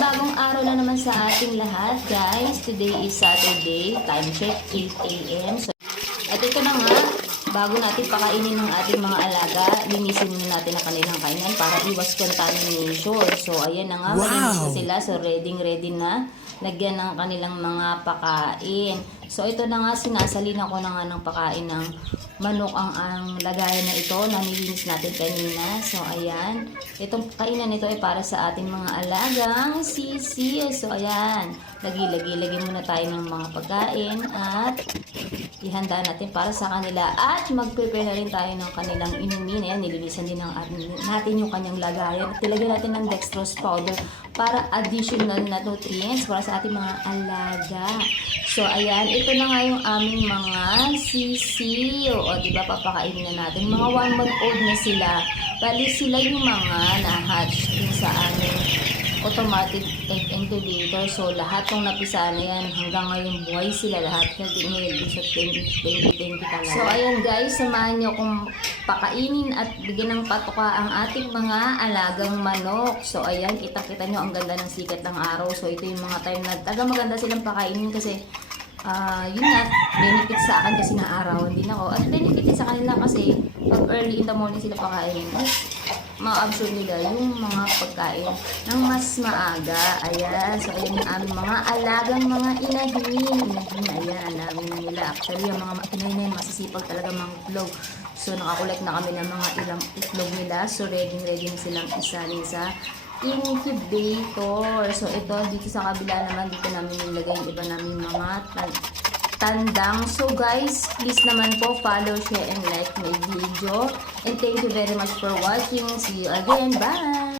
panibagong araw na naman sa ating lahat, guys. Today is Saturday, time check 8 AM. So, at ito na nga, bago natin pakainin ng ating mga alaga, linisin muna natin ang kanilang kainan para iwas contamination. So, ayan na nga, malinis na sila. So, ready na. Lagyan ng kanilang mga pakain. So, ito na nga, sinasalina ko na nga ng pakain ng manok ang lagayan na ito na nilinis natin kanina. So, ayan. Itong kainan nito ay para sa ating mga alagang sisi. So, ayan. Lagi muna tayo ng mga pagkain at ihanda natin para sa kanila. At mag-prepare na rin tayo ng kanilang inumin. Ayan, nililisan din natin yung kanyang lagayan. At ilagyan natin ng dextrose powder para additional na nutrients para sa ating mga alaga. So, ayan. Ito na nga yung aming mga sisi. O, diba, papakainin na natin. Mga 1 month old na sila. Bali, sila yung mga na-hatch din sa aming automatic egg incubator. So, lahat ng napisa na yan, hanggang ngayon buhay sila lahat. Healthy sa 2020 talaga. So, ayan guys, samahan nyo kung pakainin at bigyan ng patuka ang ating mga alagang manok. So, ayan, kita-kita nyo ang ganda ng sikat ng araw. So, ito yung mga time na taga maganda silang pakainin kasi yun nga, benefit sa akin kasi na-arawan din ako. At benefit din sa kanila kasi pag early in the morning sila pakainin, ma-absorb nila yung mga pagkain ng mas maaga. Ayan. So, ayan yung aming mga alagang mga inahin. Ayan, ang dami na nila. Actually, yung mga inahin na yun, masisipag talaga mga itlog. So, nakakolect na kami ng mga ilang itlog nila. So, ready na silang isalin sa incubator. So, ito, dito sa kabila naman, dito namin nilagay yung iba namin mga tandang. So guys, please naman po follow, share, and like my video. And thank you very much for watching. See you again. Bye!